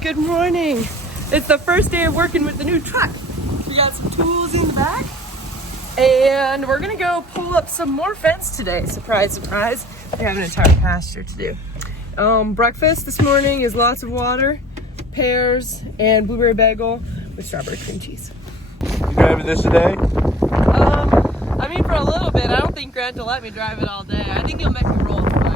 Good morning. It's the first day of working with the new truck. We got some tools in the back, and we're gonna go pull up some more fence today. Surprise, surprise. We have an entire pasture to do. Breakfast this morning is lots of water, pears, and blueberry bagel with strawberry cream cheese. You driving this today? I mean, for a little bit. I don't think Grant will let me drive it all day. I think he'll make me roll the fire.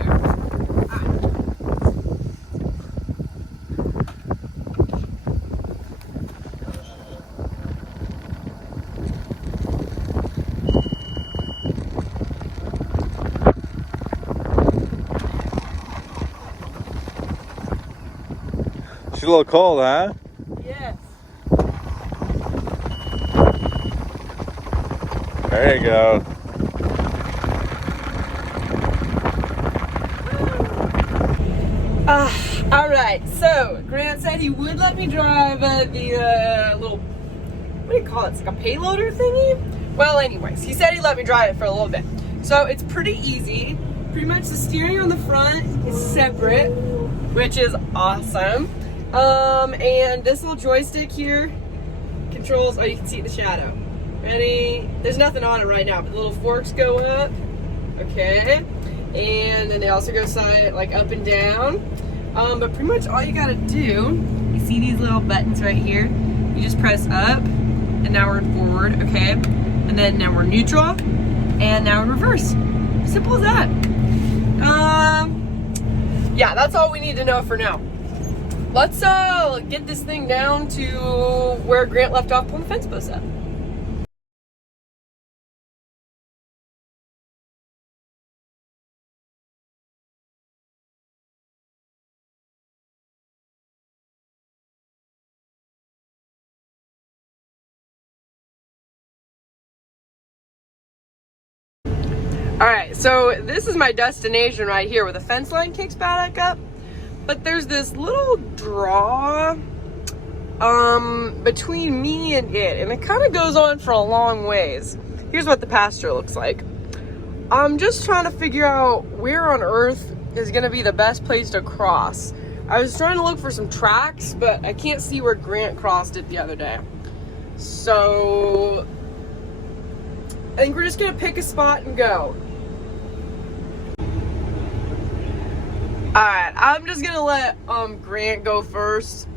She's a little cold, huh? Yes. There you go. All right, so Grant said he would let me drive the little, what do you call it? It's like a payloader thingy? Well, anyways, he said he'd let me drive it for a little bit. So it's pretty easy. Pretty much the steering on the front is separate, which is awesome. And this little joystick here controls, oh, you can see the shadow. Ready? There's nothing on it right now, but the little forks go up. Okay. And then they also go side, like up and down. But pretty much all you gotta do, you see these little buttons right here? You just press up, and now we're in forward, okay? And then now we're neutral, and now in reverse. Simple as that. Yeah, that's all we need to know for now. Let's get this thing down to where Grant left off pulling the fence posts up. Alright, so this is my destination right here where the fence line kicks back up. But there's this little draw between me and it kind of goes on for a long ways. Here's what the pasture looks like. I'm just trying to figure out where on earth is going to be the best place to cross. I was trying to look for some tracks, but I can't see where Grant crossed it the other day. So I think we're just going to pick a spot and go. Alright, I'm just gonna let Grant go first.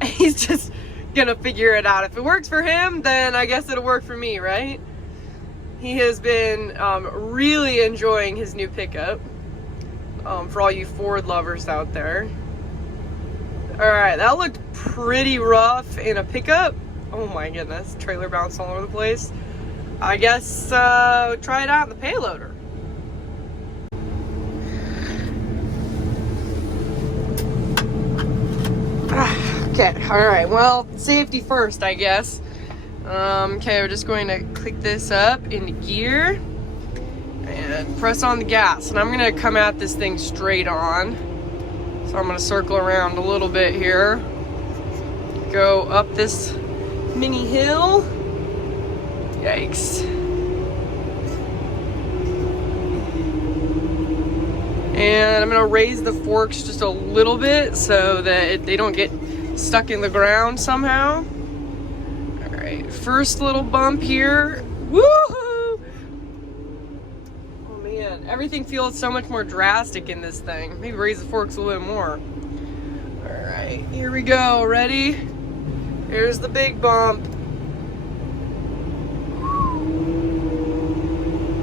He's just gonna figure it out. If it works for him, then I guess it'll work for me, right? He has been really enjoying his new pickup. For all you Ford lovers out there. Alright, that looked pretty rough in a pickup. Oh my goodness, trailer bounced all over the place. I guess try it out in the payloader. Okay, alright, well, safety first, I guess. Okay, we're just going to click this up into gear and press on the gas. And I'm going to come at this thing straight on. So I'm going to circle around a little bit here. Go up this mini hill. Yikes. And I'm going to raise the forks just a little bit so that they don't get stuck in the ground somehow. Alright, first little bump here. Woohoo! Oh man, everything feels so much more drastic in this thing. Maybe raise the forks a little bit more. Alright, here we go. Ready? Here's the big bump.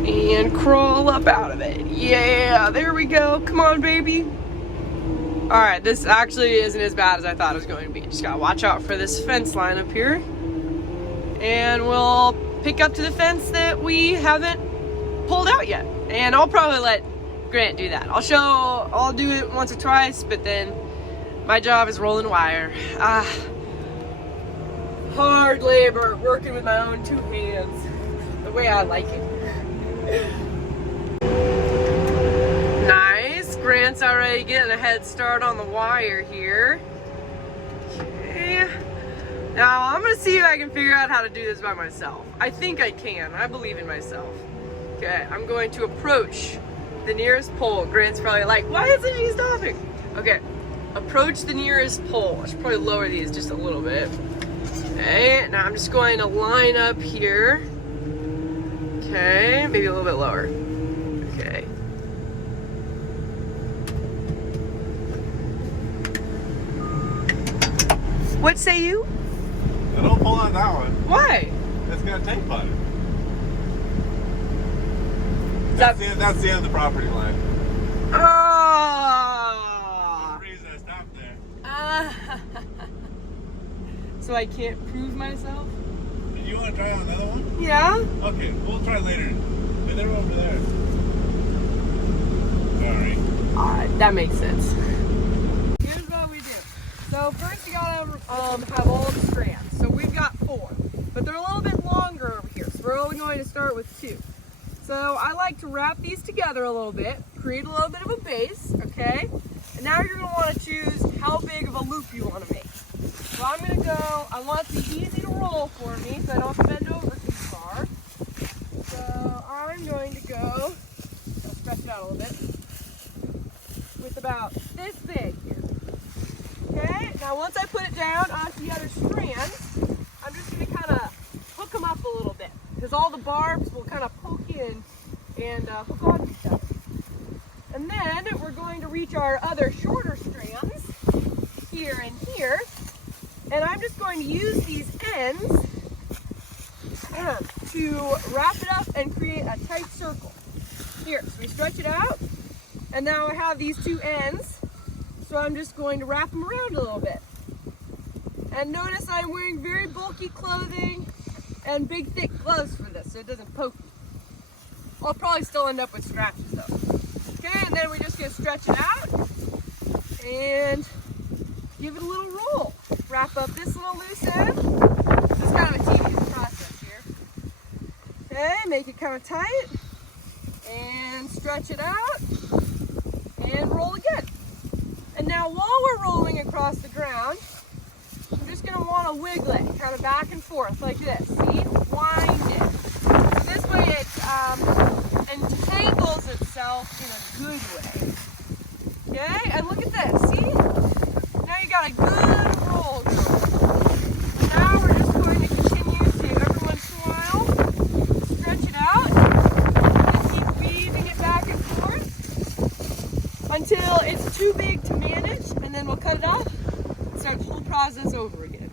And crawl up out of it. Yeah, there we go. Come on, baby. Alright, this actually isn't as bad as I thought it was going to be. Just gotta watch out for this fence line up here. And we'll pick up to the fence that we haven't pulled out yet. And I'll probably let Grant do that. I'll do it once or twice, but then my job is rolling wire. Hard labor, working with my own two hands. The way I like it. Nice. Grant's already getting a head start on the wire here. Okay. Now I'm gonna see if I can figure out how to do this by myself. I think I can. I believe in myself. Okay, I'm going to approach the nearest pole. Grant's probably like, why isn't she stopping? Okay, approach the nearest pole. I should probably lower these just a little bit. Okay, now I'm just going to line up here. Okay, maybe a little bit lower. Okay. What say you? Don't pull on that one. Why? It's got tape on it. That... That's the end of the property line. Oh. That's the reason I stopped there. So I can't prove myself? Do you want to try on another one? Yeah. Okay, we'll try later. Hey, they're over there. Sorry. Alright, that makes sense. Here's what we do. So first you gotta have all the strands. So we've got 4, but they're a little bit longer over here. So we're only going to start with 2. So I like to wrap these together a little bit, create a little bit of a base, okay? And now you're gonna wanna choose how big of a loop you wanna make. So I'm gonna go, I want it to be easy to roll for me so I don't have to bend over too far. So I'm going to go, stretch it out a little bit, with about this big here. Okay, now once I put it down onto the other strand, I'm just gonna kind of hook them up a little bit because all the barbs will kind of poke in and hook on to each other. And then we're going to reach our other shorter strands here and here. And I'm just going to use these ends to wrap it up and create a tight circle. Here, so we stretch it out. And now I have these 2 ends. So I'm just going to wrap them around a little bit. And notice I'm wearing very bulky clothing and big thick gloves for this so it doesn't poke me. I'll probably still end up with scratches though. Okay, and then we're just gonna stretch it out and give it a little roll. Wrap up this little loose end. It's kind of a tedious process here. Okay, make it kind of tight and stretch it out and roll again. And now while we're rolling across the ground, I'm just gonna wanna wiggle it kind of back and forth like this. See? Wind it. So this way it entangles itself in a good way. Okay, and look at this, see? Now you got a good roll going. Now we're just going to continue to, every once in a while, stretch it out and keep weaving it back and forth until it's too big to manage, and then we'll cut it off and start the whole process over again.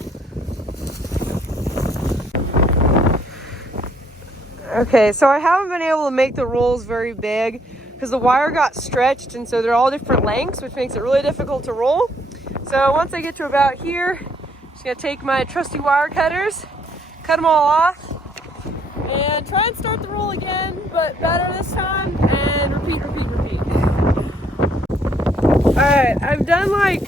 Okay, so I haven't been able to make the rolls very big because the wire got stretched, and so they're all different lengths, which makes it really difficult to roll. So once I get to about here, I'm just gonna take my trusty wire cutters, cut them all off, and try and start the roll again, but better this time, and repeat, repeat, repeat. Alright, I've done like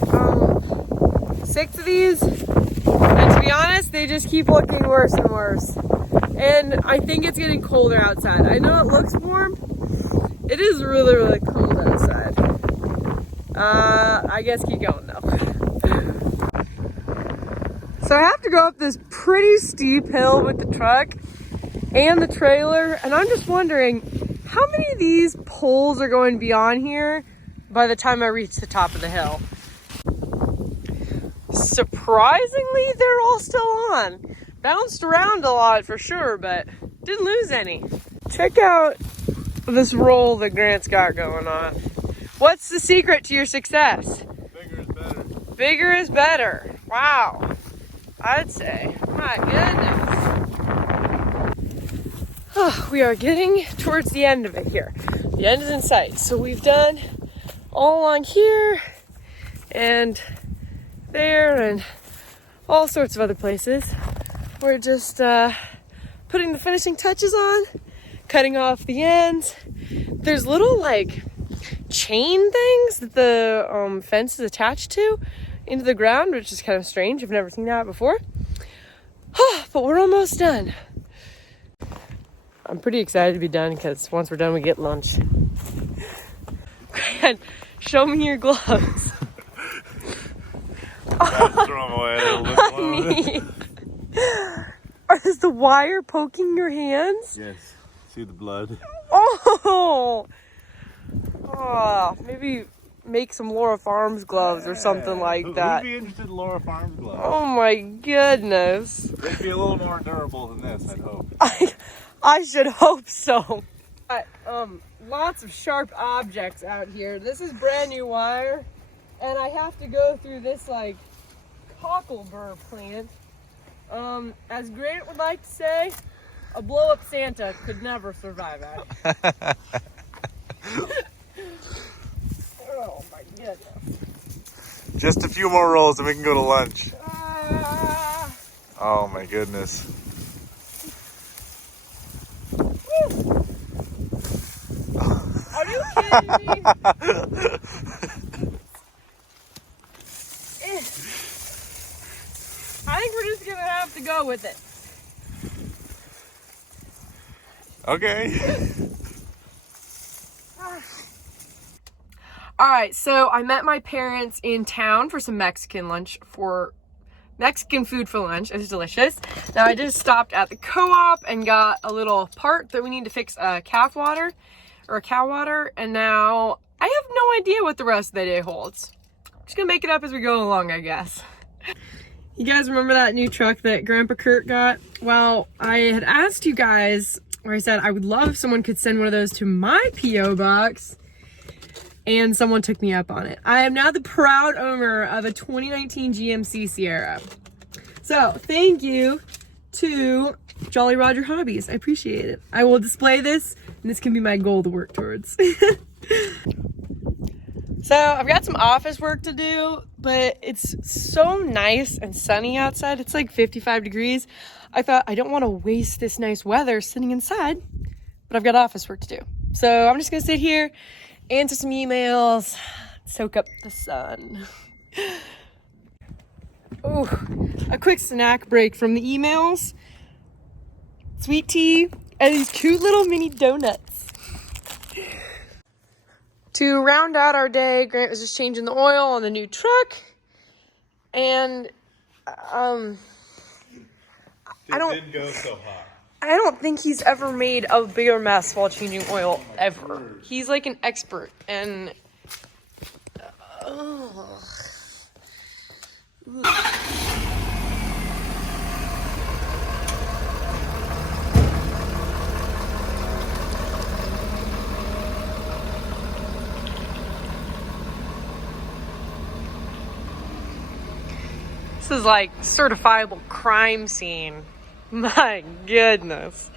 6 of these, and to be honest, they just keep looking worse and worse. And I think it's getting colder outside. I know it looks warm. It is really, really cold outside. I guess keep going though. So I have to go up this pretty steep hill with the truck and the trailer, and I'm just wondering how many of these poles are going to be on here by the time I reach the top of the hill. Surprisingly, they're all still on. Bounced around a lot for sure, but didn't lose any. Check out this roll that Grant's got going on. What's the secret to your success? Bigger is better. Bigger is better. Wow. I'd say. My goodness. We are getting towards the end of it here. The end is in sight. So we've done all along here and there and all sorts of other places. We're just putting the finishing touches on, cutting off the ends. There's little like chain things that the fence is attached to into the ground, which is kind of strange. I've never seen that before. But we're almost done. I'm pretty excited to be done because once we're done, we get lunch. Grant, show me your gloves. Throw them away. Honey. Is the wire poking your hands? Yes. See the blood? Oh, maybe make some Laura Farms gloves or something like that. Who'd be interested in Laura Farms gloves? Oh my goodness. They'd be a little more durable than this, I'd hope. I should hope so. Lots of sharp objects out here. This is brand new wire, and I have to go through this like cocklebur plant. As Grant would like to say, a blow-up Santa could never survive at it. Oh my goodness. Just a few more rolls and we can go to lunch. Oh my goodness. Are you kidding me? I think we're just gonna have to go with it. Okay. All right, so I met my parents in town for some Mexican food for lunch. It was delicious. Now I just stopped at the co-op and got a little part that we need to fix a cow water, and now I have no idea what the rest of the day holds. I'm just gonna make it up as we go along, I guess. You guys remember that new truck that Grandpa Kurt got? Well, I had asked you guys, where I said I would love if someone could send one of those to my P.O. box, and someone took me up on it. I am now the proud owner of a 2019 GMC Sierra. So, thank you to Jolly Roger Hobbies. I appreciate it. I will display this, and this can be my goal to work towards. So I've got some office work to do, but it's so nice and sunny outside. It's like 55 degrees. I thought I don't want to waste this nice weather sitting inside, but I've got office work to do. So I'm just going to sit here, answer some emails, soak up the sun. Oh, a quick snack break from the emails. Sweet tea and these cute little mini donuts. To round out our day, Grant was just changing the oil on the new truck, and It didn't go so hot. I don't think he's ever made a bigger mess while changing oil ever. He's like an expert, and this is like certifiable crime scene. My goodness.